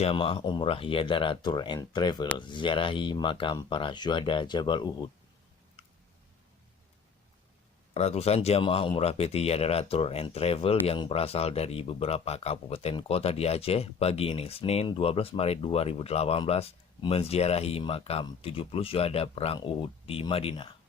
Jamaah Umrah Yadara Tour and Travel ziarahi makam para syuhada Jabal Uhud. Ratusan jamaah umrah PT Yadara Tour and Travel yang berasal dari beberapa kabupaten kota di Aceh pagi ini Senin 12 Maret 2018 menziarahi makam 70 syuhada perang Uhud di Madinah.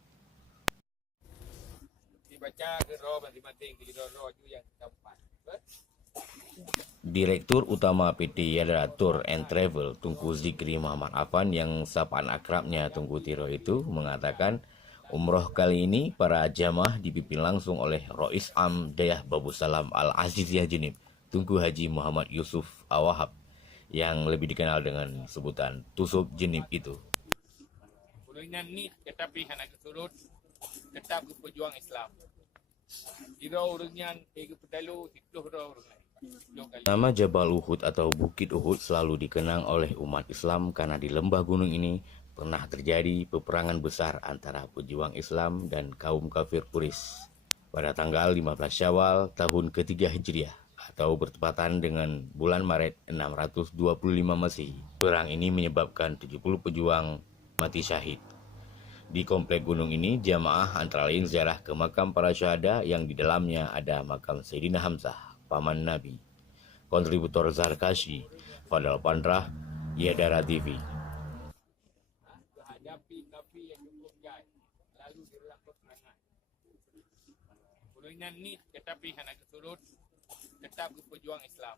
Direktur Utama PT Yadara Tour and Travel Tunku Zikri Muhammad Afan yang sapaan akrabnya Tunku Tiro itu mengatakan umroh kali ini para jamaah dipimpin langsung oleh Rois Am Dayah Babu Salam Al-Aziziyah Jenib Tunku Haji Muhammad Yusuf Awahab yang lebih dikenal dengan sebutan Tusuk Jenib itu. Tetapi anak keturut tetap pejuang Islam. Dira urusnya ego pedalu dikluh urus. Nama Jabal Uhud atau Bukit Uhud selalu dikenang oleh umat Islam karena di lembah gunung ini pernah terjadi peperangan besar antara pejuang Islam dan kaum kafir Quraisy pada tanggal 15 Syawal tahun ketiga Hijriah atau bertepatan dengan bulan Maret 625 Masehi. Perang ini menyebabkan 70 pejuang mati syahid. Di komplek gunung ini, jamaah antara lain ziarah ke makam para syuhada yang di dalamnya ada makam Sayyidina Hamzah, paman Nabi. Kontributor Zarkashi, Fadal Pandrah, Yadara TV. Hadapi Nabi yang cukup jai, lalu dirangkut perangai. Ulunnya ni tetapi anak keturut tetap pejuang Islam.